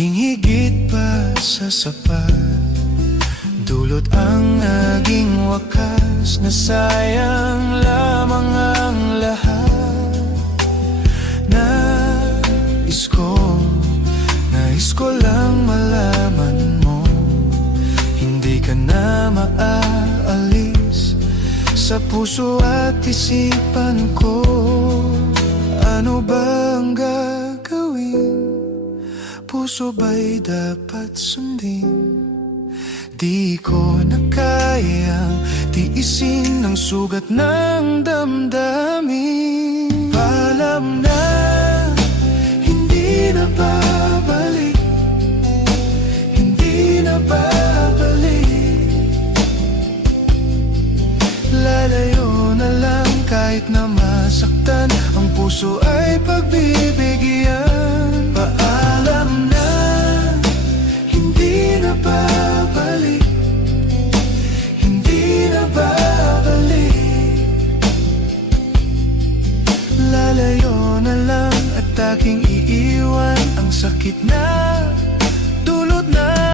Naging higit pa sa sapat, dulot ang naging wakas, na sayang lamang ang lahat. Nais ko lang malaman mo, hindi ka na maaalis sa puso at isipan ko. Ano bang gagawin? Puso ba'y dapat sundin? Di ko na kayang tiisin ang sugat ng damdamin. Paalam na, hindi na babalik, hindi na babalik. Lalayo na lang kahit na masaktan, ang puso ay pagbibigyan. Paalam na, hindi na babalik, hindi na babalik. Lalayo na lang at aking iiwan ang sakit na